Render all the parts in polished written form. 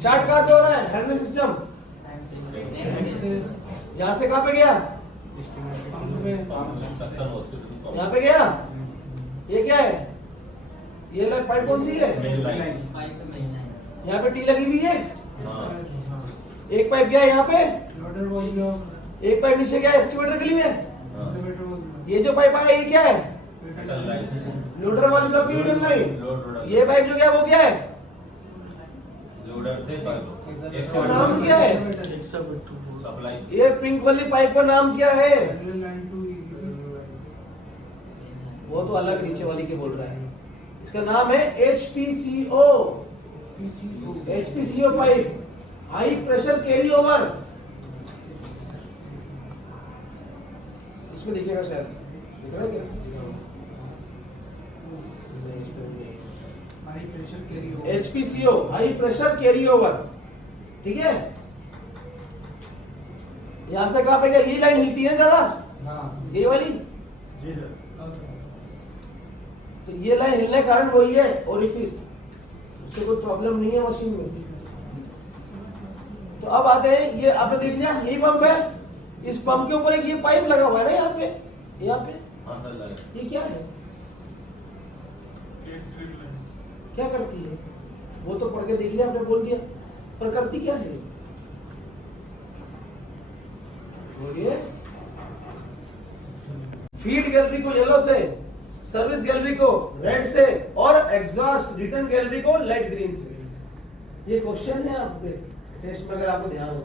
Start कहाँ से हो रहा है हैंडलिंग सिस्टम? यहाँ से कहाँ पे गया? यहाँ पे गया। ये क्या है? ये लग पाइप कौन सी है? यहाँ पे टी लगी हुई है। एक पाइप गया यहाँ पे, एक पाइप नीचे गया एस्टिमेटर के लिए। ये जो पाइप आया ये क्या है? लोडर वाली ब्लॉक की मीडियम लाइन। ये पाइप जो गया वो क्या है? लोडर से इसका नाम क्या है? सप्लाई। ये पिंक वाली पाइप का नाम क्या है? वो तो अलग नीचे वाली के बोल रहा है। इसका नाम है HPCO। HPCO pipe, high pressure carry over. इसमें देखिएगा शायद दिख रहा है क्या? HPCO, high pressure carry over. ठीक है, यहां से कहां पे गया? ये लाइन हिलती है ज्यादा, ये वाली। तो ये लाइन हिलने के कारण वही है ओरिफिस, उससे कोई प्रॉब्लम नहीं है मशीन में। तो अब आते हैं, ये आपने देख लिया यही पंप है। इस पंप के ऊपर एक ये पाइप लगा हुआ है ना यहाँ पे, यहाँ पे। ये क्या है? क्या करती है? वो तो पढ़ के देख लिया आपने, बोल दिया। पर करती क्या है? बोलिए। फीड गैलरी को येलो से, सर्विस गैलरी को रेड से, और एग्जॉस्ट रिटर्न गैलरी को लाइट ग्रीन से। ये क्वेश्चन है आपके टेस्ट में, अगर आपको ध्यान हो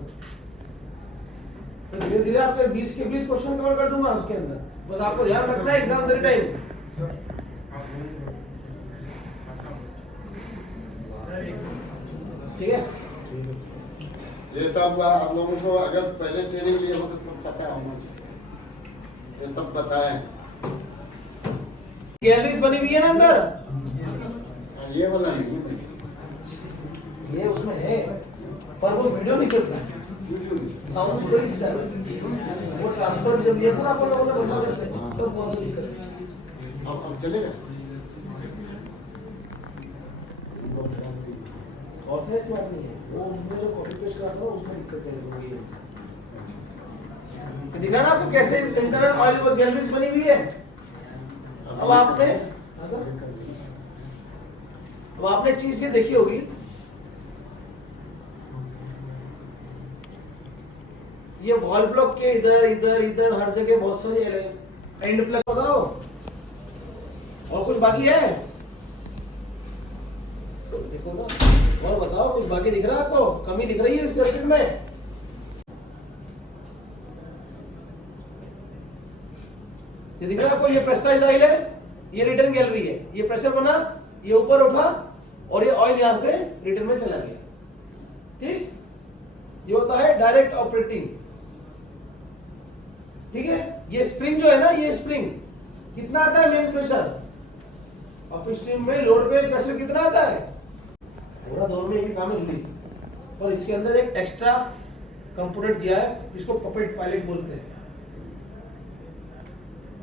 तो धीरे धीरे आपके 20 के 20 क्वेश्चन कवर कर दूंगा उसके अंदर। बस आपको ध्यान रखना है एग्जाम देते टाइम। ठीक है, ये सब आप लोगों को अगर पहले ट्रेनिंग लिए हो तो सब पता होना चाहिए, ये सब बताया है। गैलरीज बनी हुई है ना अंदर, ये वाला नहीं है, ये उसमें है, पर वो वीडियो नहीं चलता है। हाँ, वो थोड़ी दिखता है। वो ट्रांसफर जब दिया था ना अपन लोगों ने बता से, तो बहुत दिक्कत है। अब चलेगा। ऑथराइज बात नहीं है, वो उसमें जो कॉपी पेस्ट करता है उसमें दिक्कत है। तो दिखा ना आपको कैसे इंटरनल ऑयल और गैलरीज बनी हुई है। अब आपने चीज ये देखी होगी, ये वॉल ब्लॉक के इधर इधर इधर हर जगह बहुत सारे एंड प्लग। बताओ और कुछ बाकी है? तो देखो ना, और बताओ कुछ बाकी दिख रहा है आपको? कमी दिख रही है इस सर्किट में? ये दिख रहा है आपको? ये प्रेशराइज्ड ऑयल है, ये रिटर्न गैलरी है। ये प्रेशर बना, ये ऊपर उठा और ये ऑयल यहां से रिटर्न में चला गया। ठीक, ये होता है डायरेक्ट ऑपरेटिंग। ठीक है, ये स्प्रिंग जो है ना, ये स्प्रिंग कितना आता है मेन प्रेशर? अपस्ट्रीम में लोड पे प्रेशर कितना आता है? पूरा दोनों में एक ही काम है रिलीफ, और इसके अंदर एक एक्स्ट्रा कंपोनेंट दिया है, इसको पपेट पायलट बोलते हैं।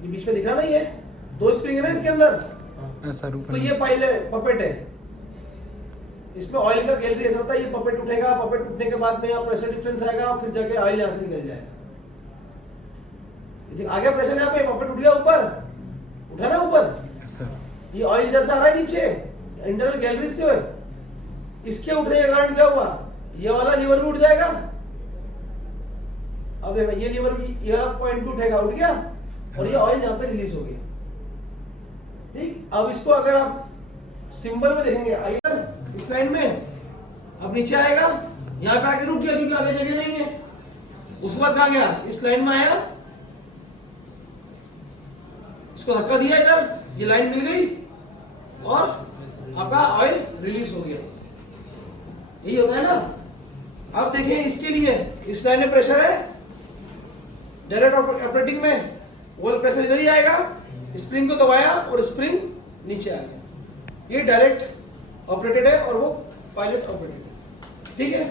ये बीच में दिख रहा ना, ये दो स्प्रिंग है ना इसके अंदर, तो ये पायलट पपेट है। इसमें ऑयल का गैलरी ऐसा होता है, ये पपेट उठेगा, पपेट उठने के बाद में यहाँ प्रेशर डिफरेंस आएगा, फिर जाके ऑयल यहाँ से निकल जाएगा। आ गया प्रेशर, यहाँ पे पपेट उठ गया, ऊपर उठा ना ऊपर, ये ऑयल इधर से आ रहा है नीचे इंटरनल गैलरी से। इसके उठने के कारण क्या हुआ? ये वाला लीवर भी उठ जाएगा। अब देखना, ये लीवर भी ये वाला पॉइंट भी उठेगा, उठ गया, और ये ऑयल यहाँ पे रिलीज हो गया। ठीक, अब इसको अगर आप सिंबल में देखेंगे इस लाइन में, अब नीचे आएगा, यहाँ पे आके रुक गया क्योंकि आगे जगह नहीं है। उसके बाद कहाँ गया? इस लाइन में आया, इसको धक्का दिया, इधर ये लाइन मिल गई और आपका ऑयल रिलीज हो गया। यही होता है ना। अब देखिए इसके लिए, इस लाइन में प्रेशर है, डायरेक्ट ऑपरेटिंग में ऑयल प्रेशर इधर ही आएगा, स्प्रिंग को दबाया और स्प्रिंग नीचे आ गया। ये डायरेक्ट ऑपरेटेड है और वो पायलट ऑपरेटेड है। ठीक है,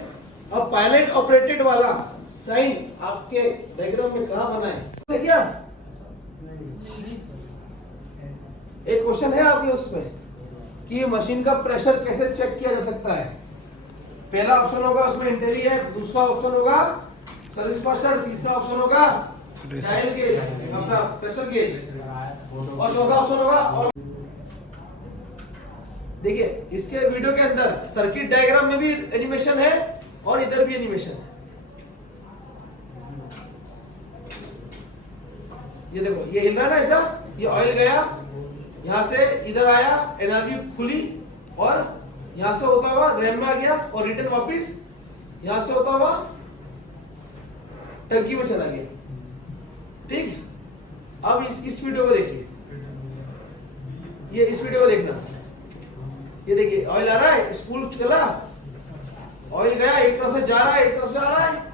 अब पायलट ऑपरेटेड वाला साइन आपके डायग्राम में कहां बना है? क्या एक क्वेश्चन है आपके उसमें कि ये मशीन का प्रेशर कैसे चेक किया जा सकता है? पहला ऑप्शन होगा उसमें इंटेली है, दूसरा ऑप्शन होगा सर्विस मास्टर, तीसरा ऑप्शन होगा डायल गेज अपना प्रेशर गेज, और चौथा ऑप्शन होगा और देखिए इसके वीडियो के अंदर सर्किट डायग्राम में भी एनिमेशन है और इधर भी एनिमेशन है। ये देखो ये हिल रहा है ना ऐसा, ये ऑयल गया यहां से इधर आया, एनआरवी खुली और यहां से होता हुआ रैम में आ गया और रिटर्न वापस यहां से होता हुआ टंकी में चला गया। ठीक, अब इस वीडियो को देखिए, ये इस वीडियो को देखना, ये देखिए ऑयल आ रहा है, स्पूल चला, ऑयल गया, एक तरफ से जा रहा है एक तरफ से आ रहा है,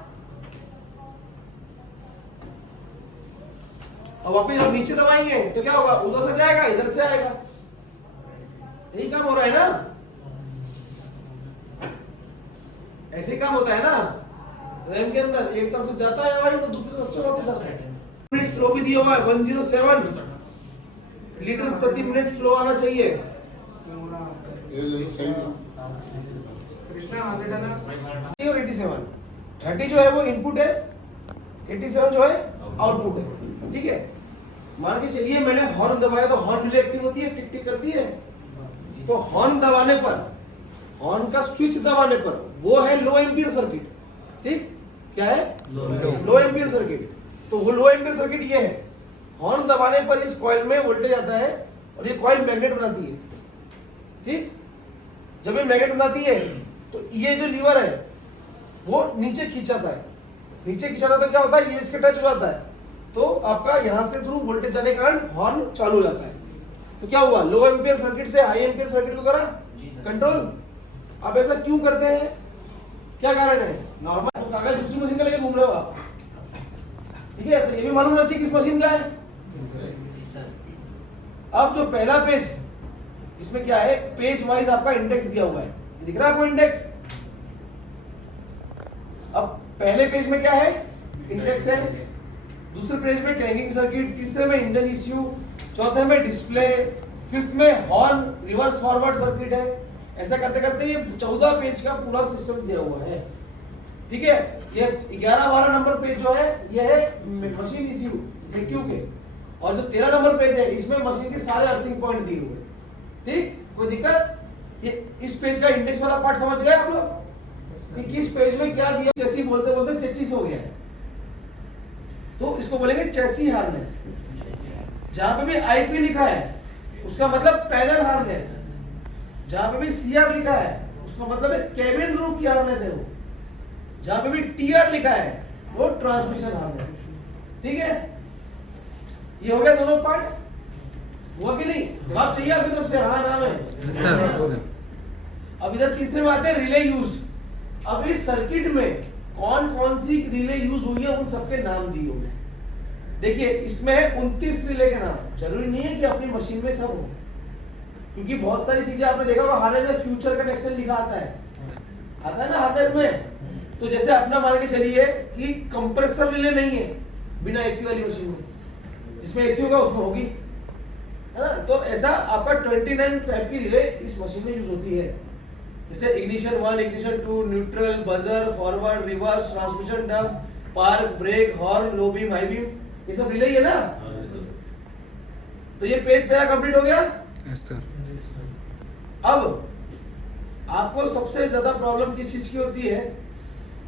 और वापस जब नीचे दबाएंगे तो क्या होगा, उधर से जाएगा इधर से आएगा। यही काम हो रहा है ना, ऐसे ही काम होता है ना रैम के अंदर, एक तरफ से जाता है वायु तो दूसरी तरफ से वापस आता है। मिनट फ्लो भी दिया हुआ है 107 लीटर प्रति मिनट फ्लो आना चाहिए। ये ले सही ना। और 87 30 जो है वो इनपुट है, 87 जो है आउटपुट है। ठीक है, मान के चलिए मैंने हॉर्न दबाया तो हॉर्न रिले एक्टिव होती है, टिक टिक करती है, तो हॉर्न दबाने पर, हॉर्न का स्विच दबाने पर वो है लो एम्पीयर सर्किट। ठीक, क्या है लो एम्पीयर सर्किट, तो वो लो एम्पीयर सर्किट ये है, हॉर्न दबाने पर इस कॉइल में वोल्टेज आता है और ये कॉइल मैग्नेट बनाती है। ठीक, जब ये मैग्नेट बनाती है तो ये जो लीवर है वो नीचे खींचाता है, नीचे खींचाता है तो क्या होता है, ये इसके टच हो जाता है, तो आपका यहां से थ्रू वोल्टेज जाने के कारण हॉर्न चालू हो जाता है। तो क्या हुआ, लो एम्पीयर सर्किट से हाई एम्पीयर सर्किट को करा कंट्रोल। अब ऐसा क्यों करते हैं, क्या कारण है, नॉर्मल तो कागज दूसरी मशीन का लेके घूम रहे हो आप। ठीक है, तो ये भी मालूम रहना चाहिए किस मशीन का है। अब जो पहला पेज, इसमें क्या है, पेज वाइज आपका इंडेक्स दिया हुआ है, ये दिख रहा है आपको इंडेक्स। अब पहले पेज में क्या है, इंडेक्स है, दूसरे पेज में क्रैंकिंग सर्किट, तीसरे में इंजन इश्यू, चौथे में डिस्प्ले, फिफ्थ में हॉर्न रिवर्स फॉरवर्ड सर्किट है। ऐसा करते करते ये 14 पेज का पूरा सिस्टम दिया हुआ है। ठीक है, ये 11-12 नंबर पेज जो है ये है मशीन इश्यू EQ के, और जो 13 नंबर पेज है इसमें मशीन के सारे अर्थिंग पॉइंट दिए हुए। ठीक, कोई दिक्कत, ये इस पेज का इंडेक्स वाला पार्ट समझ गए आप लोग कि किस पेज में क्या दिया। चेसी बोलते बोलते चेचिस हो गया है, तो इसको बोलेंगे चेसी हार्नेस। जहां पे भी IP लिखा है उसका मतलब पैनल हार्नेस, जहां पे भी CR लिखा है उसका मतलब है केबिन रूफ की हार्नेस है वो, जहां पे भी TR लिखा है वो ट्रांसमिशन हार्नेस। ठीक है, ये हो गया दोनों पार्ट, हुआ कि नहीं, जवाब चाहिए आपकी तरफ से, हाँ नाम है। अब इधर तीसरे में आते हैं रिले यूज्ड। अब इस सर्किट में कौन कौन सी रिले यूज हुई है उन सबके नाम दिए हुए हैं। देखिए इसमें 29 रिले के नाम, जरूरी नहीं है कि अपनी मशीन में सब हो, क्योंकि बहुत सारी चीजें आपने देखा होगा हार्डवेयर में फ्यूचर कनेक्शन लिखा आता है ना हार्डवेयर में। तो जैसे अपना मान के चलिए कि कंप्रेसर रिले नहीं है बिना AC वाली मशीन में, जिसमें AC होगा उसमें होगी, है ना। तो ऐसा आपका 29 टाइप की रिले इस मशीन में यूज होती है, जैसे ignition 1, ignition 2, neutral, buzzer, forward, reverse, transmission dump, park, brake, horn, low beam, high beam, ये सब रिले ही है ना। तो ये पेज पहला कंप्लीट हो गया। अब आपको सबसे ज्यादा प्रॉब्लम किस चीज की होती है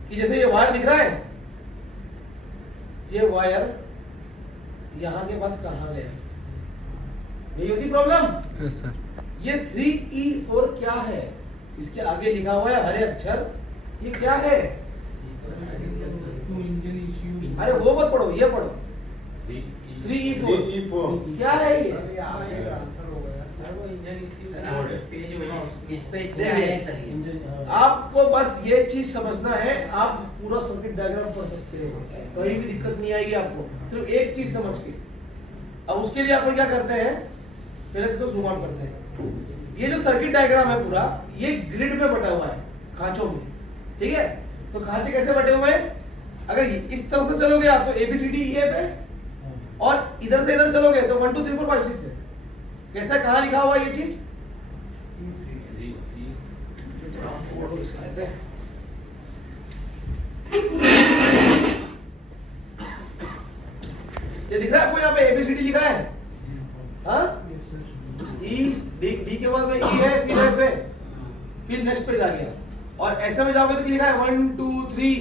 कि जैसे ये वायर दिख रहा है, ये वायर यहां के बाद कहां गया, यही होती प्रॉब्लम। ये 3E4 क्या है, इसके आगे लिखा हुआ है हरे अक्षर, ये क्या है, अरे वो मत पढ़ो, ये पढ़ो 3E4 क्या है ये। इस पेज से आया है सर ये। आपको बस ये चीज समझना है, आप पूरा सर्किट डायग्राम पढ़ सकते हो, कहीं भी दिक्कत नहीं आएगी आपको, सिर्फ एक चीज समझ के। अब उसके लिए आप क्या करते हैं, पहले इसको जूम आउट करते हैं। ये जो सर्किट डायग्राम है पूरा, ये ग्रिड में बटा हुआ है, खांचों में। ठीक है, तो खांचे कैसे बटे हुए हैं, अगर इस तरफ से चलोगे आप तो ABCDEF है, और इधर से इधर चलोगे तो 1 2 3 4 5 6 है। कैसा, कहां लिखा हुआ ये चीज, दिख रहा है आपको यहाँ पे ABCD लिखा है, हाँ? E, D के बाद में E है, फिर F है, फिर नेक्स्ट पेज आ गया। और ऐसे में जाओगे तो क्या लिखा है 1 2 3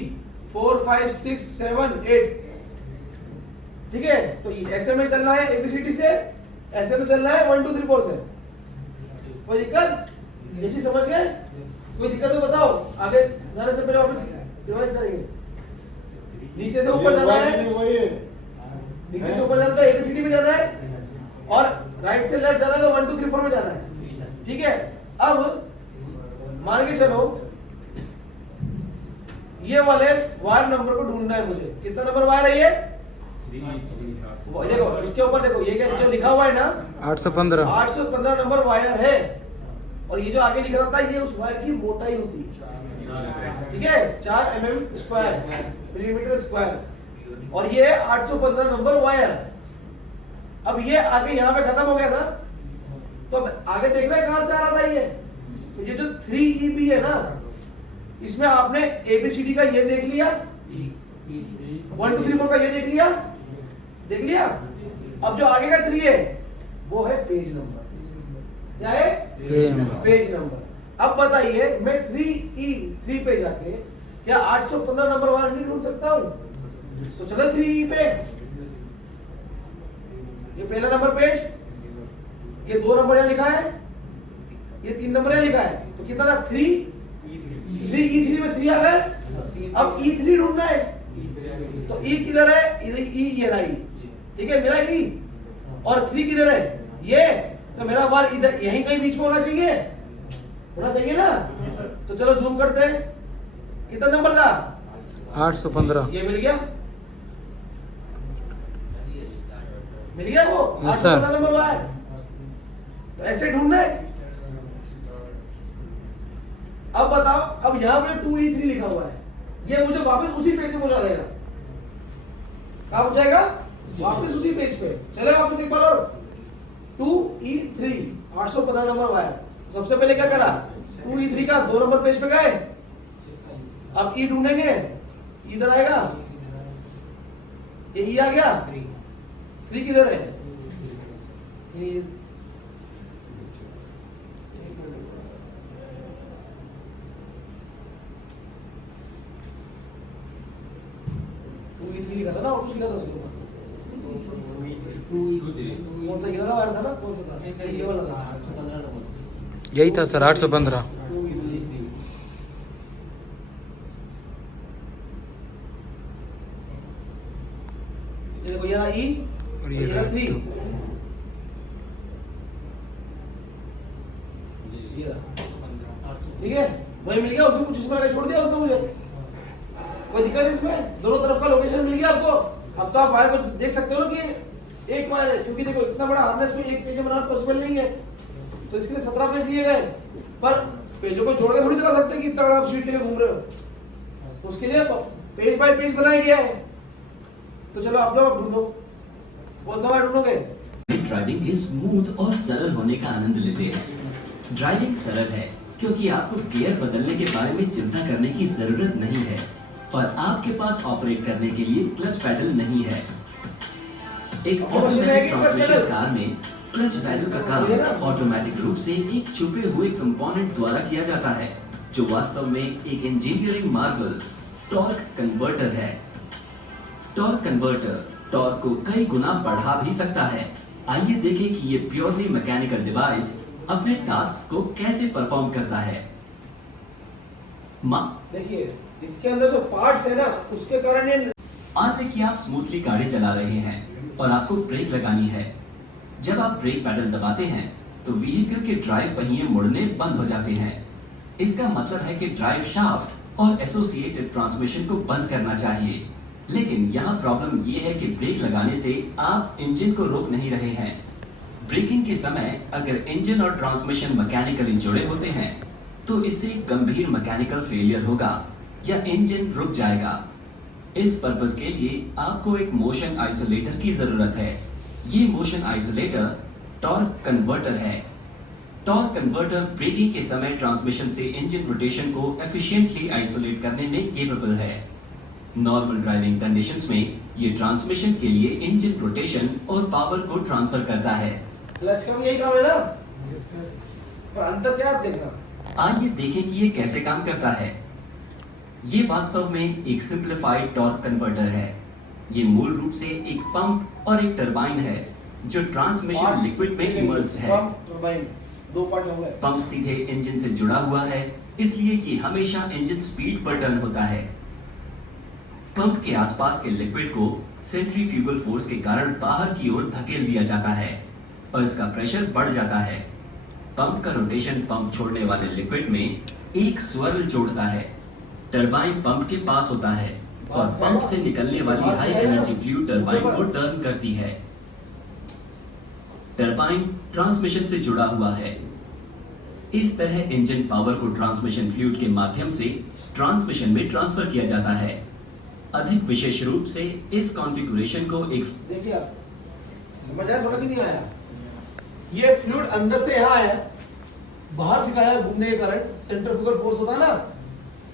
4 5 6 7 8, ठीक है? तो ऐसे में चलना है ABCD से, ऐसे में चलना है 1 2 3 4 से। कोई दिक्कत? ये चीज समझ गए? कोई दिक्कत तो बताओ, आगे जाने से पहले वापस रिवाइज करेंगे। नीचे से ऊपर जाना है, नीचे से ऊपर जाना तो ABCD में जाना है, और राइट से लेफ्ट जाना है तो 1 2 3 4 में जाना है, ठीक है? अब मान के चलो ये वाले वायर नंबर को ढूंढना है मुझे। कितना नंबर वायर है ये? देखो इसके ऊपर देखो, ये क्या जो लिखा हुआ है ना 815 815 नंबर वायर है, और ये जो आगे लिख रहा था ये उस वायर की मोटाई होती है, ठीक है? 4 mm स्क्वायर, मिलीमीटर स्क्वायर, और ये 815 नंबर वायर। अब ये आगे यहाँ पे खत्म हो गया था, तो अब आगे देखना है कहां से आ रहा था ये। तो ये जो 3EB है ना, इसमें आपने ABCD का ये देख लिया, 1 2 3 4 का ये देख लिया, देख लिया। अब जो आगे का 3 है वो है पेज नंबर, क्या है? Page number. अब बताइए मैं 3 पे जाके क्या 815 नंबर वाला नहीं ढूंढ सकता हूँ? तो चलो 3E पे, ये पहला नंबर पेज, ये 2 नंबर यहाँ लिखा है, ये 3 नंबर यहाँ लिखा है, तो कितना था? 3 E3 में 3 आ गए। अब E3 ढूंढना है, तो E किधर है? इधर E, ये रहा E, ठीक है? मेरा E, और 3 किधर है? ये, तो मेरा बार इधर यहीं कहीं बीच में होना चाहिए ना? तो चलो जूम करते हैं, कितना नंबर था? 815 ये मिल गया वो 815 नंबर हुआ है। तो ऐसे ढूंढना है। अब बताओ, अब यहाँ पे 2E3 लिखा हुआ है, ये मुझे वापस उसी पेज पे पहुंचा देगा। कहाँ पहुंचाएगा? वापस उसी पेज पे। चले वापस एक बार और, 2E3 815 नंबर वायर। सबसे पहले क्या करा? 2E3 का 2 नंबर पेज पे गए, अब E ढूंढेंगे, इधर आएगा, ये E आ गया, 3 किधर है? लिखा था ना, और कुछ लिखा था उसके ऊपर। कौन सा ये वाला वायर था ना? कौन सा था? ये वाला था 815 नंबर, यही था सर 815। ये देखो, ये रहा E और ये रहा रहा 3, 2। ये रहा, ठीक है? वही मिल गया उसको, जिसमें आगे छोड़ दिया उसने मुझे। कोई दिक्कत है इसमें? दोनों तरफ का लोकेशन मिल गया आपको। अब तो आप वायर को देख सकते हो कि एक वायर है, क्योंकि देखो इतना बड़ा हार्नेस में एक पेज में बनाना पॉसिबल नहीं है, तो इसके लिए 17 पेज लिए गए। पर पेजों को छोड़ के थोड़ी चला सकते हैं कि इतना बड़ा आप शीट लेके घूम रहे हो, तो उसके लिए पेज बाय पेज बनाया गया है। तो चलो आप लोग ढूंढो, कौन सा वायर ढूंढोगे? ड्राइविंग के स्मूथ और सरल होने का आनंद लेते हैं। ड्राइविंग सरल है क्योंकि आपको गियर बदलने के बारे में चिंता करने की जरूरत नहीं है, और आपके पास ऑपरेट करने के लिए क्लच पैडल नहीं है। एक ऑटोमेटिक ट्रांसमिशन कार में क्लच पैडल का काम ऑटोमेटिक रूप से एक छुपे हुए कंपोनेंट द्वारा किया जाता है, जो वास्तव में एक इंजीनियरिंग मार्वल टॉर्क कन्वर्टर है। टॉर्क कन्वर्टर टॉर्क को कई गुना बढ़ा भी सकता है। आइए देखें कि ये प्योरली मैकेनिकल डिवाइस अपने टास्क्स को कैसे परफॉर्म करता है। देखिए इसके अंदर जो पार्ट्स है ना, उसके कारण ये मान लें कि आप स्मूथली गाड़ी चला रहे हैं और आपको ब्रेक लगानी है। जब आप ब्रेक पैडल दबाते हैं तो व्हीकल के ड्राइव पहिए मुड़ने बंद हो जाते हैं। इसका मतलब है कि ड्राइव शाफ्ट और एसोसिएटेड ट्रांसमिशन को बंद करना चाहिए। लेकिन यहाँ प्रॉब्लम ये है कि ब्रेक लगाने से आप इंजन को रोक नहीं रहे हैं। ब्रेकिंग के समय अगर इंजन और ट्रांसमिशन मैकेनिकली जुड़े होते हैं तो इससे गंभीर मैकेनिकल फेलियर होगा या इंजन रुक जाएगा। इस पर्पस के लिए आपको एक मोशन आइसोलेटर की जरूरत है। ये मोशन आइसोलेटर टॉर्क कन्वर्टर है। टॉर्क कन्वर्टर ब्रेकिंग के समय ट्रांसमिशन से इंजन रोटेशन को एफिशिएंटली आइसोलेट करने में केपेबल है। नॉर्मल ड्राइविंग कंडीशंस में ये ट्रांसमिशन के लिए इंजन रोटेशन और पावर को ट्रांसफर करता है। क्लच का भी यही काम है ना, पर अंतर क्या है आप देखना। आइए देखें कि ये कैसे काम करता है। ये वास्तव में एक सिंप्लीफाइड टॉर्क कन्वर्टर है। ये मूल रूप से एक पंप और एक टरबाइन है जो ट्रांसमिशन लिक्विड में इमर्स्ड है। पंप टरबाइन दो पार्ट हो गए। पंप सीधे इंजन से जुड़ा हुआ है, इसलिए ये हमेशा इंजन स्पीड पर टर्न होता है। पंप के आसपास के लिक्विड को सेंट्रीफ्यूगल फोर्स के कारण बाहर की ओर धकेल दिया जाता है और इसका प्रेशर बढ़ जाता है। पंप का रोटेशन पंप छोड़ने वाले लिक्विड में एक स्वर्ल जोड़ता है। टरबाइन पंप के पास होता है और पंप से निकलने वाली हाई एनर्जी फ्लूइड टरबाइन को टर्न करती है। टरबाइन ट्रांसमिशन से जुड़ा हुआ है। इस तरह इंजन पावर को ट्रांसमिशन फ्लूइड के माध्यम से ट्रांसमिशन में ट्रांसफर किया जाता है। अधिक विशेष रूप से इस कॉन्फ़िगरेशन को एक देखिए आप समझ आया थोड़ा कि नहीं आया। ये फ्लूइड अंदर से यहाँ आया, बाहर फिकाया घूमने के कारण सेंट्रीफ्यूगल फोर्स होता है ना,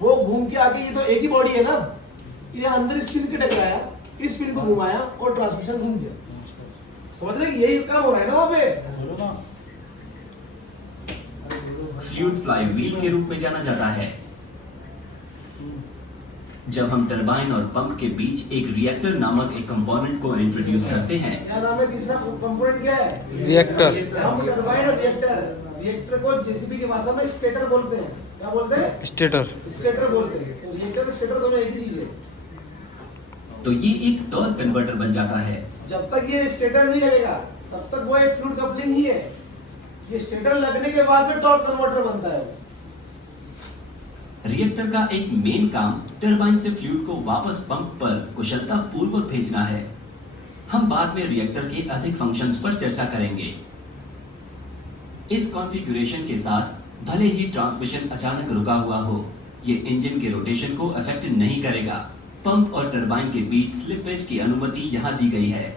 वो घूम के आके, ये तो it ही बॉडी है ना, ये अंदर इस पिन के टकराया, इस पिन को घुमाया और ट्रांसमिशन घूम गया। तो मतलब यही काम हो रहा है ना वहाँ पे। फ्लूइड फ्लाईव्हील के रूप में जाना जाता है। जब हम टरबाइन और पंप के बीच एक रिएक्टर नामक एक कंपोनेंट को इंट्रोड्यूस करते हैं, क्या नाम है तीसरा कंपोनेंट क्या है? रिएक्टर। हम टरबाइन और रिएक्टर को जेसीबी की भाषा में स्टेटर बोलते हैं। क्या बोलते हैं? स्टेटर। स्टेटर बोलते हैं। तो रिएक्टर स्टेटर दोनों एक ही चीज है। तो ये एक टॉर्क कन्वर्टर बन जाता है। जब तक ये स्टेटर नहीं लगेगा तब तक वो एक फ्लूइड कपलिंग ही है। ये स्टेटर लगने के बाद में टॉर्क कन्वर्टर बनता है। रिएक्टर का एक मेन काम टरबाइन से फ्लूइड को वापस पंप पर कुशलता पूर्वक भेजना है। हम बाद में रिएक्टर के अधिक फंक्शंस पर चर्चा करेंगे। इस कॉन्फ़िगरेशन के साथ भले ही ट्रांसमिशन अचानक रुका हुआ हो, ये इंजन के रोटेशन को अफेक्ट नहीं करेगा। पंप और टरबाइन के बीच स्लिपेज की अनुमति यहाँ दी गई है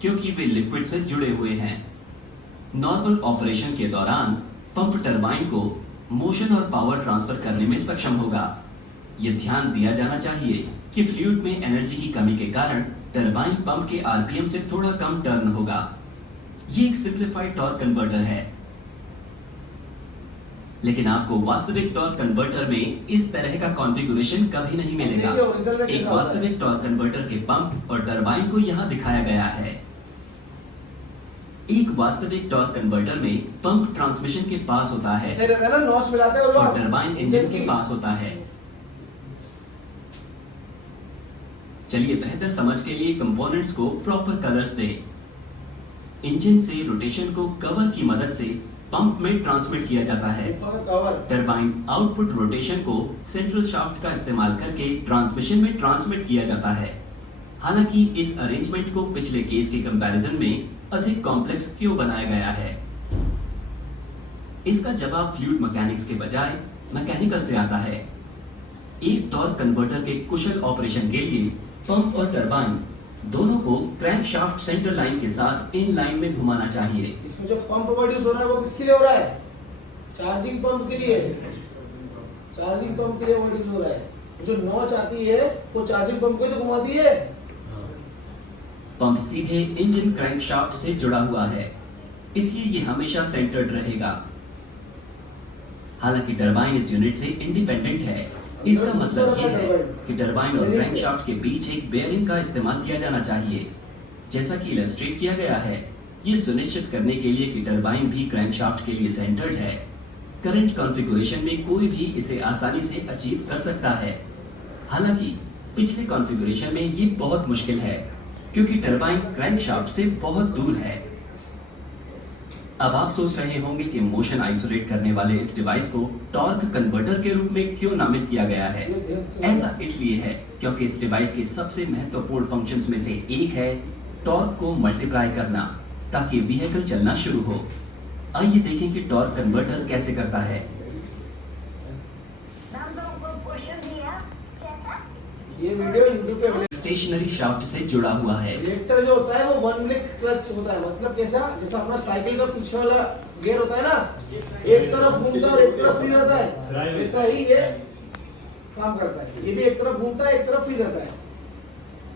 क्योंकि वे लिक्विड से जुड़े हुए हैं। नॉर्मल ऑपरेशन के दौरान पंप टरबाइन को मोशन और पावर ट्रांसफर करने में सक्षम होगा। यह ध्यान दिया जाना चाहिए कि फ्लूइड में एनर्जी की कमी के कारण टरबाइन पंप के आरपीएम से थोड़ा कम टर्न होगा। ये एक सिंप्लीफाइड टॉर्क कन्वर्टर है, लेकिन आपको वास्तविक टॉर्क कन्वर्टर में इस तरह का कॉन्फ़िगरेशन कभी नहीं मिलेगा। एक वास्तविक टॉर्क कन्वर्टर के पंप और टरबाइन को यहाँ दिखाया गया है। एक वास्तविक टॉर्क कन्वर्टर में पंप ट्रांसमिशन के पास होता है और टरबाइन इंजन के पास होता है। चलिए बेहतर समझ के लिए कंपोनेंट्स को प्रॉपर कलर्स दें। इंजन से रोटेशन को कवर की मदद से पंप में ट्रांसमिट किया जाता है। टरबाइन आउटपुट रोटेशन को सेंट्रल शाफ्ट का इस्तेमाल करके ट्रांसमिशन में ट्रांसमिट किया जाता है। हालांकि इस अरेंजमेंट को पिछले केस के कंपैरिजन में अधिक कॉम्प्लेक्स क्यों बनाया गया है? इसका जवाब फ्लूइड मैकेनिक्स के बजाय मैकेनिकल से आता है। एक टॉर्क कन्वर्टर के कुशल ऑपरेशन के लिए पंप और टरबाइन दोनों को क्रैंकशाफ्ट सेंटर लाइन के साथ इन लाइन में घुमाना चाहिए। इसमें जो पंप प्रोड्यूस हो रहा है वो किसके लिए हो रहा है? चार्जिंग पंप के लिए। चार्जिंग पंप के लिए प्रोड्यूस हो रहा है। जो नॉच आती है वो चार्जिंग पंप को तो घुमाती है। पंप सीधे इंजन क्रैंकशाफ्ट से जुड़ा हुआ है, इसलिए ये हमेशा सेंटर्ड रहेगा। हालांकि टरबाइन इस यूनिट से इंडिपेंडेंट है। इसका मतलब यह है कि टरबाइन और क्रैंकशाफ्ट के बीच एक बेयरिंग का इस्तेमाल किया जाना चाहिए। जैसा कि इलस्ट्रेट किया गया है, ये सुनिश्चित करने के लिए कि टरबाइन भी क्रैंकशाफ्ट के लिए सेंटर्ड है। करंट कॉन्फ़िगरेशन में कोई भी इसे आसानी से अचीव कर सकता है। हालांकि पिछले कॉन्फ़िगरेशन में ये बहुत मुश्किल है क्योंकि टरबाइन क्रैंकशाफ्ट से बहुत दूर है। अब आप सोच रहे होंगे कि मोशन आइसोलेट करने वाले इस डिवाइस को टॉर्क कन्वर्टर के रूप में क्यों नामित किया गया है? ऐसा इसलिए है क्योंकि इस डिवाइस के सबसे महत्वपूर्ण फंक्शंस में से एक है टॉर्क को मल्टीप्लाई करना ताकि व्हीकल चलना शुरू हो। आइए देखें कि टॉर्क कन्वर्टर कैसे करता है। ये वीडियो YouTube पे स्टेशनरी शाफ्ट से जुड़ा हुआ है। रिएक्टर जो होता है वो वन लिंक क्लच होता है। मतलब कैसा? जैसा अपना साइकिल का पीछे वाला गियर होता है ना, एक तरफ घूमता है और एक तरफ फ्री रहता है, वैसा ही ये काम करता है। ये भी एक तरफ घूमता है, एक तरफ फ्री रहता है।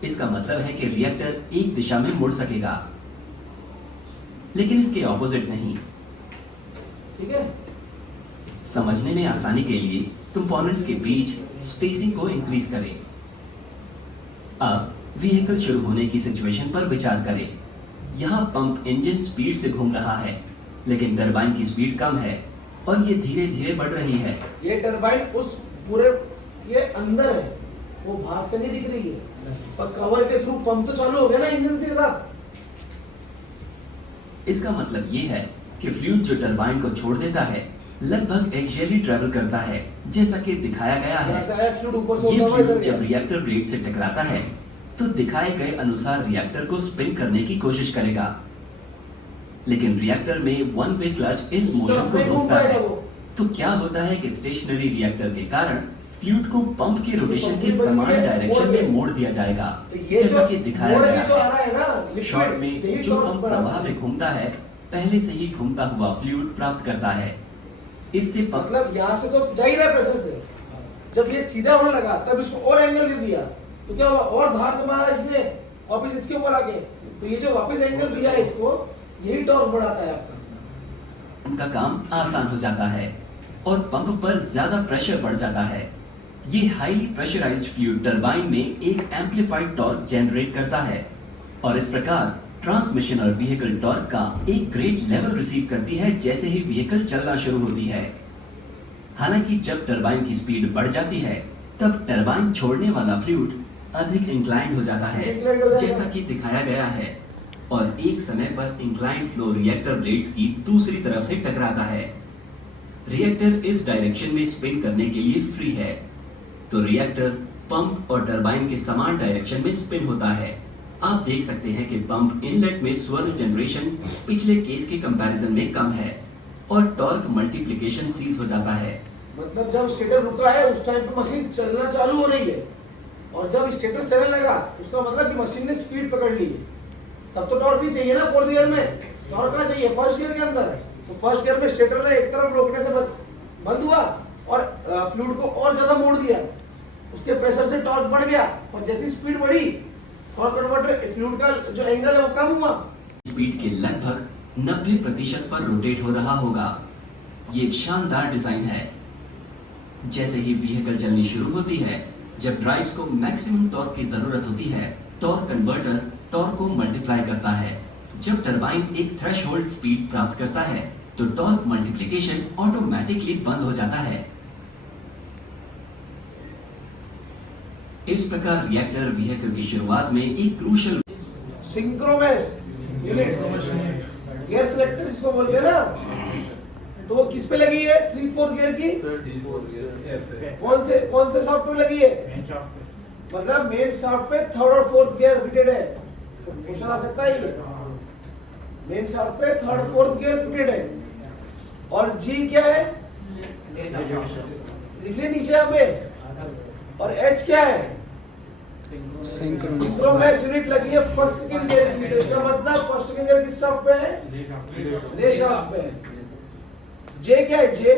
इसका मतलब है कि रिएक्टर एक दिशा में मुड़ सकेगा, लेकिन इसके ऑपोजिट नहीं। ठीक है, समझने में आसानी के लिए कंपोनेंट्स के बीच स्पेसिंग को इंक्रीज करें। अब व्हीकल शुरू होने की सिचुएशन पर विचार करें। यहाँ पंप इंजन स्पीड से घूम रहा है, लेकिन टरबाइन की स्पीड कम है और ये धीरे धीरे बढ़ रही है। ये टरबाइन उस पूरे के अंदर है, वो बाहर से नहीं दिख रही है, और कवर के थ्रू पंप तो चालू हो गया ना इंजन के साथ। इसका मतलब ये है कि फ्लूइड जो टरबाइन को छोड़ देता है लगभग एक्सियली ट्रैवल करता है, जैसा कि दिखाया गया है। ऐसा है, फ्लूइड ऊपर से ये होता हुआ इधर फ्लूइड जब गया। रिएक्टर ब्लेड से टकराता है तो दिखाए गए अनुसार रिएक्टर को स्पिन करने की कोशिश करेगा, लेकिन रिएक्टर में वन वे क्लच इस मोशन को रोकता है। तो क्या होता है कि स्टेशनरी रिएक्टर के कारण फ्लूइड को पंप के रोटेशन के समान डायरेक्शन में मोड़ दिया जाएगा, जैसा कि दिखाया गया है। शॉर्ट में जो पंप प्रवाह में घूमता है पहले से ही घूमता हुआ फ्लूइड प्राप्त करता है। इससे पंप मतलब यहाँ से तो जा ही रहा है प्रेशर से, जब ये सीधा होने लगा तब इसको और एंगल दे दिया, तो क्या हुआ, और धार से मारा इसने वापस इसके ऊपर आके, तो ये जो वापस एंगल दिया है इसको, यही टॉर्क बढ़ाता है आपका। उनका काम आसान हो जाता है और पंप पर ज्यादा प्रेशर बढ़ जाता है। ये हाईली प्रेशराइज्ड फ्लूइड टरबाइन में एक एम्पलीफाइड टॉर्क जनरेट करता है और इस प्रकार ट्रांसमिशन और व्हीकल टॉर्क का एक ग्रेट लेवल रिसीव करती है जैसे ही व्हीकल चलना शुरू होती है। हालांकि जब टरबाइन की स्पीड बढ़ जाती है तब टरबाइन छोड़ने वाला फ्लूइड अधिक इंक्लाइंड हो जाता है, जैसा कि दिखाया गया है, और एक समय पर इंक्लाइंड फ्लो रिएक्टर ब्लेड्स की दूसरी तरफ से टकराता है। रिएक्टर इस डायरेक्शन में स्पिन करने के लिए फ्री है, तो रिएक्टर पंप और टरबाइन के समान डायरेक्शन में स्पिन होता है। आप देख सकते हैं कि पंप इनलेट में स्वर्ल जनरेशन पिछले केस के कंपैरिजन में कम है और टॉर्क मल्टीप्लिकेशन सीज हो जाता है। मतलब जब स्टेटर रुका है उस टाइम पे मशीन चलना चालू हो रही है, और जब स्टेटर चलने लगा उसका मतलब कि मशीन ने स्पीड पकड़ ली है। तब तो टॉर्क भी चाहिए ना फोर्थ गियर में, टॉर्क कहाँ चाहिए, फर्स्ट गियर के अंदर। तो फर्स्ट गियर में स्टेटर ने एक तरफ रोकने से बंद हुआ और फ्लूइड को और ज्यादा मोड़ दिया, उसके प्रेशर से टॉर्क बढ़ गया, और जैसी स्पीड बढ़ी टॉर्क कन्वर्टर फ्लूइड का जो एंगल है वो कम हुआ। स्पीड के लगभग 90% पर रोटेट हो रहा होगा। ये एक शानदार डिजाइन है। जैसे ही व्हीकल चलनी शुरू होती है, जब ड्राइव्स को मैक्सिमम टॉर्क की जरूरत होती है, टॉर्क कन्वर्टर टॉर्क को मल्टीप्लाई करता है। जब टरबाइन एक थ्रेशोल्ड स्पीड प्राप्त करता है तो टॉर्क मल्टीप्लिकेशन ऑटोमेटिकली बंद हो जाता है। इस प्रकार रिएक्टर व्हीकल की शुरुआत में एक क्रूशियल सिंक्रोमेस यूनिट, गियर सेलेक्टर इसको बोलते हैं ना, तो वो किस पे लगी है, 3/4 गियर की, कौन से शाफ्ट पे लगी है, मतलब मेन शाफ्ट पे 3rd और 4th गियर फिटेड है। क्वेश्चन आ सकता है ये, मेन शाफ्ट पे 3rd और 4th गियर फिटेड है। और जी क्या है, दिख रही नीचे यहाँ पे, और एच क्या है, सिंक्रोमेस यूनिट लगी है फर्स्ट सेकंड गियर की, तो इसका मतलब फर्स्ट सेकंड गियर किस शाफ्ट पे है, रे शाफ्ट पे है। जे क्या है, जे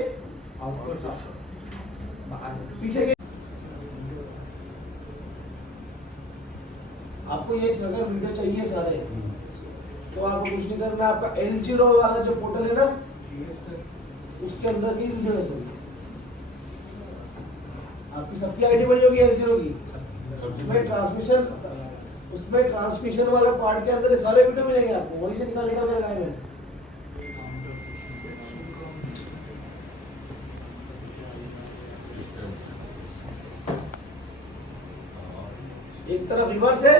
पीछे के, आपको ये अगर वीडियो चाहिए सारे, तो आपको कुछ नहीं करना, आपका L0 वाला जो पोर्टल है ना, उसके अंदर की वीडियो है सर, आपकी सबकी आईडी बनी होगी L0 की, उसमें ट्रांसमिशन वाला पार्ट के अंदर सारे वीडियो मिलेंगे आपको, वहीं से निकाल के लगाए मैंने। एक तरफ रिवर्स है,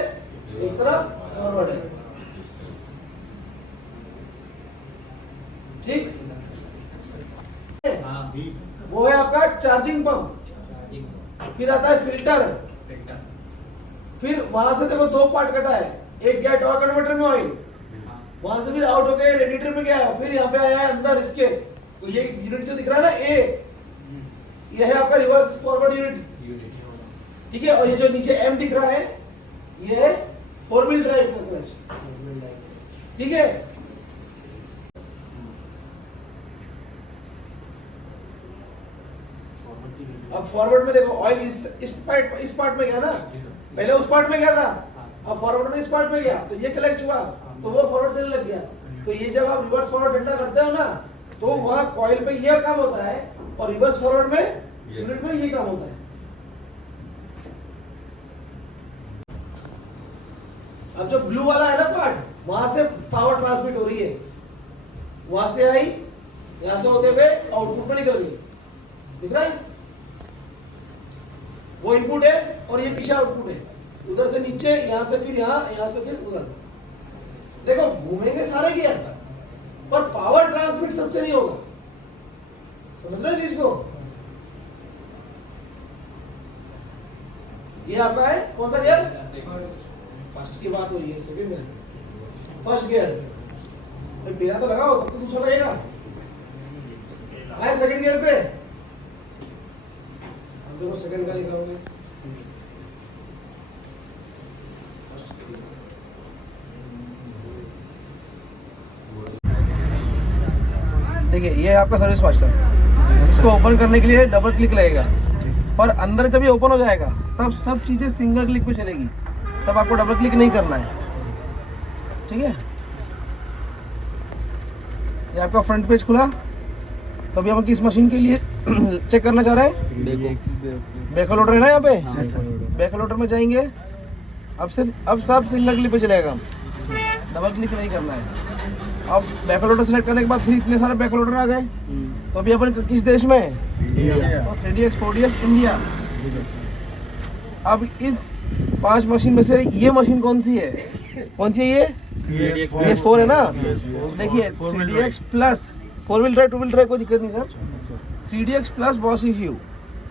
एक तरफ फॉरवर्ड है, ठीक। वो है आपका चार्जिंग पंप, फिर आता है फिल्टर, फिर वहां से देखो 2 पार्ट कटा है, एक गया टॉर्क कन्वर्टर में ऑयल, वहां से फिर आउट हो गया रेडिएटर में गया, फिर यहाँ पे आया है अंदर इसके, तो ये यूनिट जो दिख रहा है ना ए, ये है आपका रिवर्स फॉरवर्ड यूनिट, ठीक है। और ये जो नीचे एम दिख रहा है ये है 4 व्हील ड्राइव का क्लच, ठीक है। अब फॉरवर्ड में देखो ऑयल इस पार्ट में गया ना, पहले उस पार्ट में गया था, अब फॉरवर्ड में स्पार्क में गया तो ये क्लच हुआ तो वो फॉरवर्ड चलने लग गया। तो ये जब आप रिवर्स फॉरवर्ड ठंडा करते हो ना तो वहां कॉइल पे ये काम होता है और रिवर्स फॉरवर्ड में यूनिट में ये काम होता है। अब जो ब्लू वाला है ना पार्ट वहां से पावर ट्रांसमिट हो रही है, वहां से आई यहां से होते हुए आउटपुट में निकल गई, दिख रहा है? वो इनपुट है और ये पीछे आउटपुट है, उधर से नीचे यहां से फिर यहां से फिर उधर। देखो घूमेंगे सारे गियर पर पावर ट्रांसमिट सबसे नहीं होगा, समझ रहे हो चीज को? ये आपका है कौन सा गियर? फर्स्ट की बात हो रही है, सेकंड गियर, फर्स्ट गियर पहला तो लगाओ तब तो दूसरा लगेगा। आए सेकंड गियर पे, अब देखो सेकंड का लिखा होगा। देखिए ये आपका सर्विस मास्टर, इसको ओपन करने के लिए डबल क्लिक लगेगा और अंदर जब ये ओपन हो जाएगा तब सब चीजें सिंगल क्लिक पे चलेगी, तब आपको डबल क्लिक नहीं करना है, ठीक है? ये आपका फ्रंट पेज खुला। तो अभी हम किस मशीन के लिए चेक करना चाह रहे हैं? बैक लोडर है ना यहाँ पे, बैक लोडर में जाएंगे। अब सब सिंगल क्लिक पे चलेगा, डबल क्लिक नहीं करना है। अब बैक लोडर सेलेक्ट करने के बाद फिर इतने सारे बैक लोडर आ गए। तो अभी अपन किस देश में? तो 3DX 4DS इंडिया। अब इस 5 मशीन में से ये मशीन कौन सी है? कौन सी है ये? PS4 है ना। देखिए 3DX plus 4 wheel drive 2 wheel drive कोई दिक्कत नहीं sir. 3DX plus boss ECU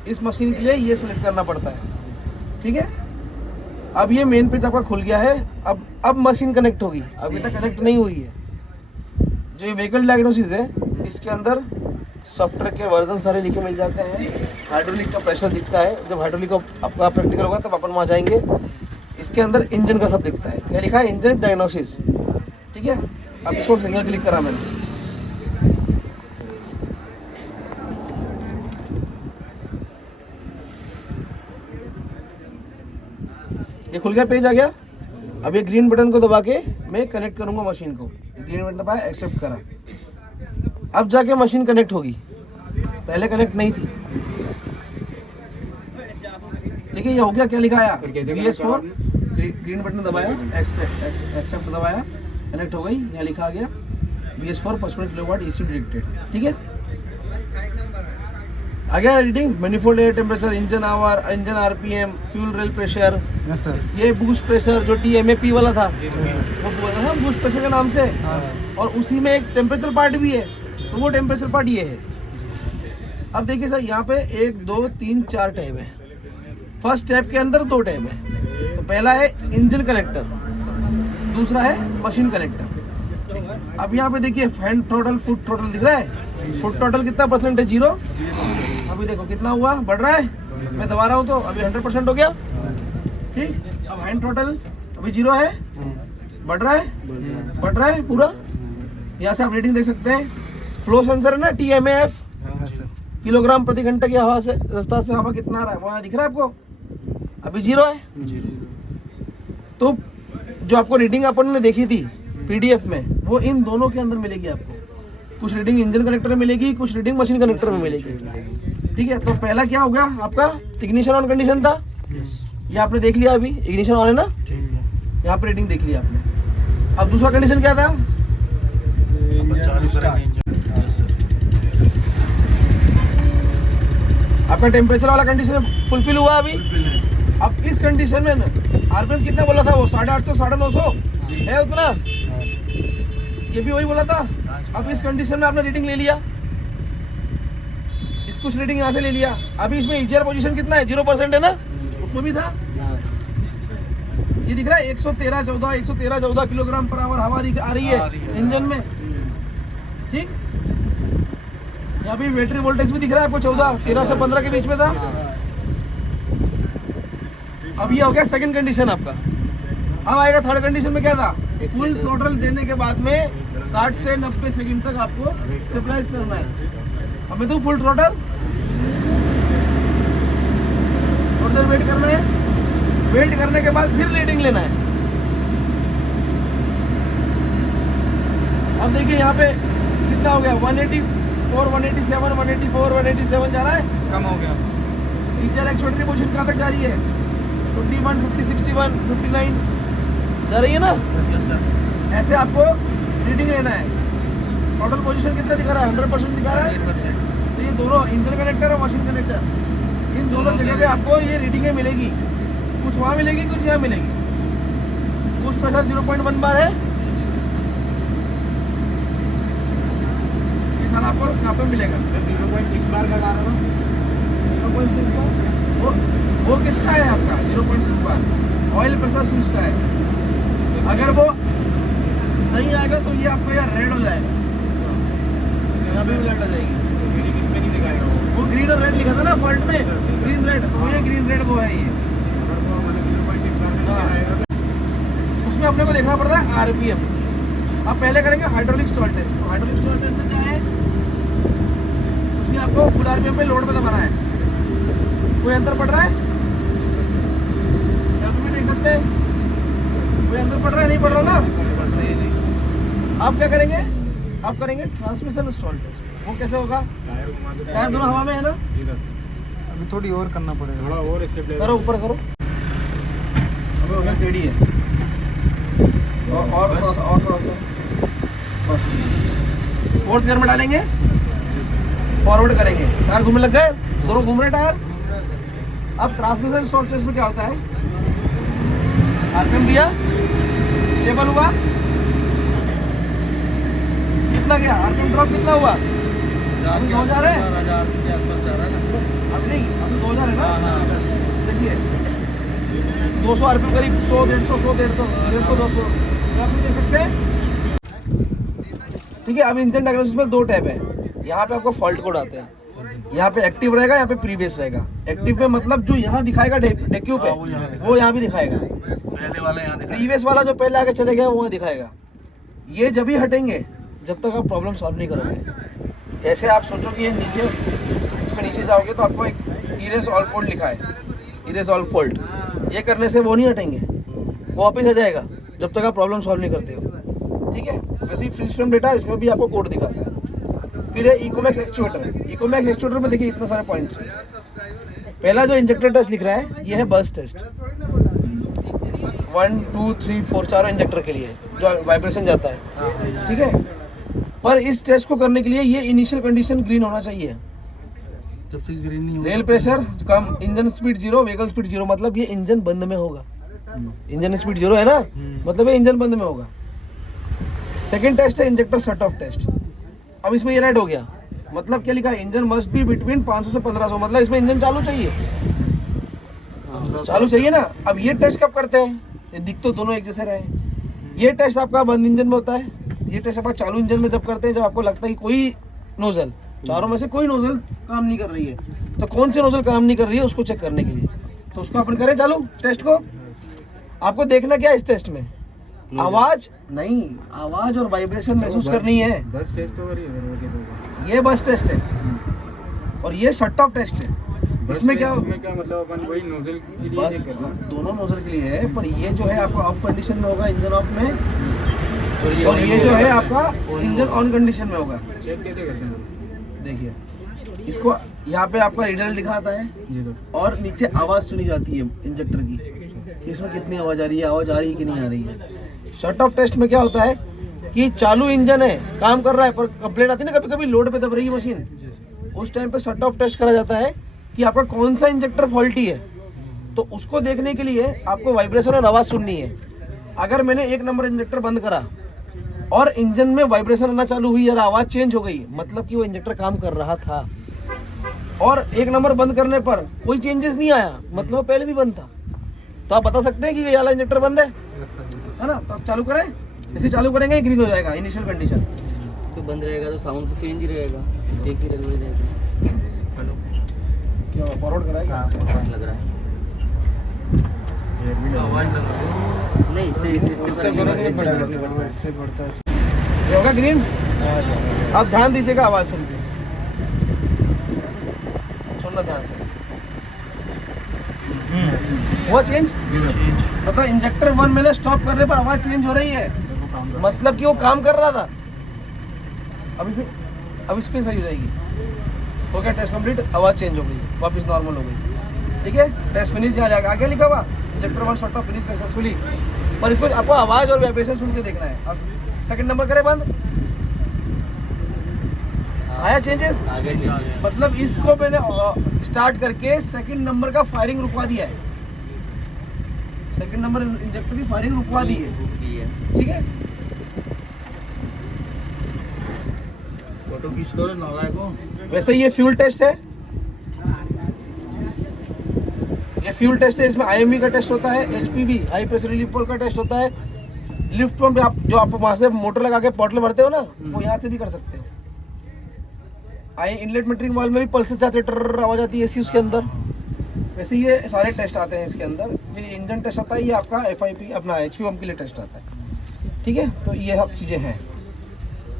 इस मशीन के लिए ये सिलेक्ट करना पड़ता है, ठीक है? अब ये मेन पेज आपका खुल गया है। अब मशीन कनेक्ट होगी, अभी तक कनेक्ट नहीं हुई है। जो ये व्हीकल डायग्नोसिस है इसके अंदर सॉफ्टवेयर के वर्जन सारे लिखे मिल जाते हैं। हाइड्रोलिक का प्रेशर दिखता है, जब हाइड्रोलिक आपका प्रैक्टिकल होगा तब अपन वहाँ जाएंगे। इसके अंदर इंजन का सब दिखता है, क्या लिखा है? इंजन डायग्नोसिस, ठीक है? अब इसको सिंगल क्लिक करा मैंने, ये खुल गया, पेज आ गया। अब ये ग्रीन बटन को दबा के मैं कनेक्ट करूंगा मशीन को। ग्रीन बटन दबाया, एक्सेप्ट करा, अब जाके मशीन कनेक्ट होगी, पहले कनेक्ट नहीं थी, ठीक है? ये हो गया, क्या लिखा आया? PS4, ग्रीन बटन दबाया, एक्सेप्ट दबाया, कनेक्ट हो गई। यहाँ लिखा आ गया PS4 55 किलोवाट ECU डिटेक्टेड, ठीक है? आ गया reading, manifold air temperature, engine hour, engine RPM, fuel rail pressure, ये बूस्ट प्रेशर जो TMAP वाला था वो बोला था बूस्ट प्रेशर के नाम से, और उसी में एक टेम्परेचर पार्ट भी है, तो वो टेम्परेचर पार्ट ये है। अब देखिए सर यहाँ पे 1 2 3 4 टैब है। फर्स्ट टैब के अंदर 2 टैब है। तो पहला है इंजन कनेक्टर, दूसरा है मशीन कनेक्टर। अब यहाँ पे देखिए हैंड थ्रोटल, फुट थ्रोटल दिख रहा है। फुट थ्रोटल कितना परसेंट है? 0। अभी देखो कितना हुआ, बढ़ रहा है, मैं दबा रहा हूँ तो अभी 100% हो गया, ठीक? अब हैंड थ्रोटल अभी 0 है, बढ़ रहा है पूरा। यहाँ से आप रीडिंग देख सकते हैं। फ्लो सेंसर है ना, TMAF, किलोग्राम प्रति घंटे की हवा से रास्ता से हवा कितना आ रहा है वहाँ दिख रहा है आपको, अभी 0 है। तो जो आपको रीडिंग अपन ने देखी थी PDF में, वो इन दोनों के अंदर मिलेगी आपको। कुछ रीडिंग इंजन कनेक्टर में मिलेगी, कुछ रीडिंग मशीन कनेक्टर में मिलेगी, ठीक है? तो पहला क्या हो गया आपका? इग्निशन ऑन कंडीशन था, ये आपने देख लिया, अभी इग्निशन ऑन है ना, यहाँ पे रीडिंग देख लिया आपने। अब दूसरा कंडीशन क्या था? आपका टेम्परेचर वाला कंडीशन फुलफिल हुआ अभी। अब इस कंडीशन में RPM कितना बोला था वो? 850 950 है उतना, ये भी वही बोला था। अब इस कंडीशन में आपने रीडिंग ले लिया, इस कुछ रीडिंग यहाँ से ले लिया। अभी इसमें EGR पोजीशन कितना है? 0% है ना, उसमें भी था, ये दिख रहा है 113-14 किलोग्राम पर आवर हवा आ रही है इंजन में, ठीक? यहाँ भी बैटरी वोल्टेज भी दिख रहा है आपको, 13 से 15 के बीच में था। अब ये हो गया सेकंड कंडीशन आपका। अब आएगा थर्ड कंडीशन में, क्या था? फुल थ्रोटल देने के बाद में 60 से 90 सेकंड तक आपको स्टेबलाइज करना है। अब मैं तो फुल थ्रोटल, थोड़ी देर वेट करना है, वेट करने के बाद फिर रीडिंग लेना है। अब देखिए यहाँ पे कितना हो गया 184, 187, 184, 187 जा रहा है। कम हो गया। टीचर एक्चुएटरी पोजीशन कहाँ तक जा रही है? 51, 50, 61, 59 जा रही है ना। Yes sir. ऐसे आपको रीडिंग लेना है। टोटल पोजीशन कितना दिखा रहा है? 100% दिखा रहा है। 100%। तो ये दोनों इंजन कनेक्टर और मशीन कनेक्टर, इन दोनों जगह पे आपको ये रीडिंगें मिलेगी। कुछ वहाँ मिलेगी, कुछ यहाँ मिलेगी। पुश प्रेशर 0.1 बार है। ये सारा आपको यहाँ पे मिलेगा। 0.6 बार का डाला ना। 0.6 बार वो किसका है आपका? 0.6 बार ऑयल प्रेशर स्विच का है। अगर वो नहीं आएगा तो ये आपको यार रेड हो जाएगा, यहाँ पे भी रेड हो जाएगी। वो ग्रीन और रेड लिखा था ना फॉल्ट में, ग्रीन रेड, तो ये ग्रीन रेड वो है ये। हाँ। उसमें अपने को देखना पड़ता है आरपीएम। अब पहले करेंगे हाइड्रोलिक स्टॉल टेस्ट। तो हाइड्रोलिक स्टॉल टेस्ट में क्या है? उसने आपको फुल आरपीएम पे लोड पे दबाना है। कोई अंतर पड़ रहा है? या तुम्हें देख सकते हैं कोई अंतर पड़ रहा है? नहीं पड़ रहा ना। आप क्या करेंगे? आप करेंगे ट्रांसमिशन स्टॉल टेस्ट। वो कैसे होगा? टायर दोनों हवा में है ना। अभी थोड़ी और करना पड़ेगा। थोड़ा और स्टेप करो, ऊपर करो। अबे उधर टेढ़ी है। और थोड़ा सा, और थोड़ा सा, बस। फोर्थ गियर में डालेंगे, फॉरवर्ड करेंगे। टायर घूमने लग गए, दोनों घूम रहे टायर। अब ट्रांसमिशन स्टॉल टेस्ट में क्या होता है? आरपीएम दिया, स्टेबल हुआ, कितना गया? आरपीएम ड्रॉप कितना हुआ? अभी 2000 है, 4000 के आसपास जा रहा है ना। अभी नहीं, अभी 2000 है ना। देखिए 200 आरपीएम करीब, 100, 150, 100, 150, 150, 200 आप देख सकते हैं। ठीक है। अब इंजन डायग्नोसिस में दो टैब है। यहाँ पे आपको फॉल्ट कोड आते हैं। यहाँ पे एक्टिव रहेगा, यहाँ पे प्रीवियस रहेगा। एक्टिव में मतलब जो यहाँ दिखाएगा डेक्यू पे, वो यहाँ भी दिखाएगा। पहले वाला यहाँ दिखा। प्रीवियस वाला जो पहले आगे चले गया वो वहाँ दिखाएगा। ये जब ही हटेंगे जब तक आप प्रॉब्लम सॉल्व नहीं करोगे। ऐसे आप सोचो कि ये नीचे, इसमें नीचे जाओगे तो आपको एक इरेज ऑल फॉल्ट लिखा है, इरेज ऑल फॉल्ट। ये करने से वो नहीं हटेंगे, वो वापस आ जाएगा जब तक आप प्रॉब्लम सॉल्व नहीं करते हो। ठीक है। वैसे ही फ्रीज फ्रेम डेटा, इसमें भी आपको कोड दिखाता है। फिर है इकोमैक्स एक्चुएटर। इकोमैक्स एक्चुएटर में देखिए इतने सारे पॉइंट्स। पहला जो इंजेक्टर टेस्ट लिख रहा है ये है बर्स्ट टेस्ट। 1, 2, 3, 4 चारों इंजेक्टर के लिए जो वाइब्रेशन जाता है। ठीक है। पर इस टेस्ट को करने के लिए ये इनिशियल कंडीशन ग्रीन होना चाहिए। जब तक ग्रीन नहीं रेल प्रेशर कम, इंजन स्पीड 0, व्हीकल स्पीड 0, मतलब ये इंजन बंद में होगा। इंजन स्पीड 0 है ना, मतलब ये इंजन बंद में होगा। सेकंड टेस्ट है इंजेक्टर शट ऑफ टेस्ट। अब इसमें ये रेड हो गया, मतलब क्या लिखा है? इंजन मस्ट बी बिटवीन 500 से 1500, मतलब इसमें इंजन चालू चाहिए, चालू चाहिए ना। अब ये टेस्ट कब करते हैं? ये दिख तो दोनों एक जैसे रहे। ये टेस्ट आपका बंद इंजन में होता है। ये टेस्ट आपका चालू इंजन में जब करते हैं, जब आपको लगता है कि कोई नोजल, चारों में से कोई नोजल काम नहीं कर रही है। तो कौन सी नोजल काम नहीं कर रही है उसको चेक करने के लिए, तो उसको अपन करें चालू टेस्ट को। आपको देखना क्या है इस टेस्ट में? आवाज नहीं, आवाज और वाइब्रेशन महसूस करनी है। बस टेस्ट तो करिए। ये बस टेस्ट है और ये शट ऑफ टेस्ट है। इसमें क्या मतलब अपन वही नोजल के लिए बस दोनों नोजल के लिए है, पर ये जो है आपका ऑफ कंडीशन में होगा इंजन ऑफ में, और ये जो है आपका इंजन ऑन कंडीशन में होगा। चेक कैसे करते हैं? देखिए इसको यहाँ पे आपका रिजल्ट दिखाता है और नीचे आवाज सुनी जाती है इंजेक्टर की, इसमें कितनी आवाज आ रही है, आवाज आ रही है कि नहीं आ रही है। शट ऑफ टेस्ट में क्या होता है कि चालू इंजन है, काम कर रहा है, पर कंप्लेंट आती है ना कभी कभी लोड पे दब रही है मशीन, उस टाइम पे शट ऑफ टेस्ट करा जाता है कि आपका कौन सा इंजेक्टर फॉल्टी है। तो उसको देखने के लिए आपको वाइब्रेशन और आवाज सुननी है। अगर मैंने 1 नंबर इंजेक्टर बंद करा और इंजन में वाइब्रेशन आना चालू हुई और आवाज चेंज हो गई, मतलब कि वो इंजेक्टर काम कर रहा था। और 1 नंबर बंद करने पर कोई चेंजेस नहीं आया, मतलब पहले भी बंद था, तो आप बता सकते हैं कि ये वाला इंजेक्टर बंद है ना। तो आप चालू करें, इसे चालू करेंगे ग्रीन हो जाएगा इनिशियल कंडीशन। तो बंद रहेगा तो साउंड तो चेंज ही रहेगा, एक ही रेगुलर रहेगा। क्या फॉरवर्ड कराएगा? लग रहा है नहीं, इससे बढ़ता है। ये होगा ग्रीन। आप ध्यान दीजिएगा आवाज सुन के, सुनना ध्यान से। हुआ चेंज, मतलब इंजेक्टर 1 मैंने स्टॉप करने पर आवाज चेंज हो रही है, मतलब कि वो काम कर रहा था। अभी स्पिन सही हो जाएगी। हो गया टेस्ट कंप्लीट, आवाज़ चेंज हो गई, वापस नॉर्मल हो गई। ठीक है, टेस्ट फिनिश यहाँ जाएगा, आगे लिखा हुआ injector 1 shot of finish successfully. पर इसको आपको आवाज़ और वाइब्रेशन सुन के देखना है। अब सेकंड नंबर करें बंद, आया चेंजेस? आगे चेंजेस। मतलब इसको मैंने स्टार्ट करके सेकंड नंबर का फायरिंग रुकवा दिया है, सेकंड नंबर इंजेक्टर की फायरिंग रुकवा दी है। ठीक है, फोटो खींच लो रे नालायक को। वैसे ये फ्यूल टेस्ट है, ये फ्यूल टेस्ट है। इसमें IMV का टेस्ट होता है, HPV high pressure relief valve का टेस्ट होता है। लिफ्ट पंप आप जो आप वहाँ से मोटर लगा के बॉटल भरते हो ना, वो यहाँ से भी कर सकते हो। इनलेट मीटरिंग वाल्व में भी पल्सेस जाते, ट्रर आवाज आती है ऐसी उसके अंदर। वैसे ये सारे टेस्ट आते हैं इसके अंदर। फिर इंजन टेस्ट आता है, ये आपका FIP अपना HP पंप के लिए टेस्ट आता है। ठीक है, तो ये सब चीज़ें हैं,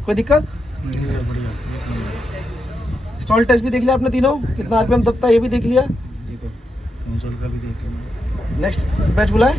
कोई दिक्कत? नहीं सर, बढ़िया, एक नंबर। स्टॉल टेस्ट भी देख लिया आपने तीनों, कितना RPM दबता है ये भी देख लिया। कंसोल का भी देख लेना। नेक्स्ट बैच बुलाए।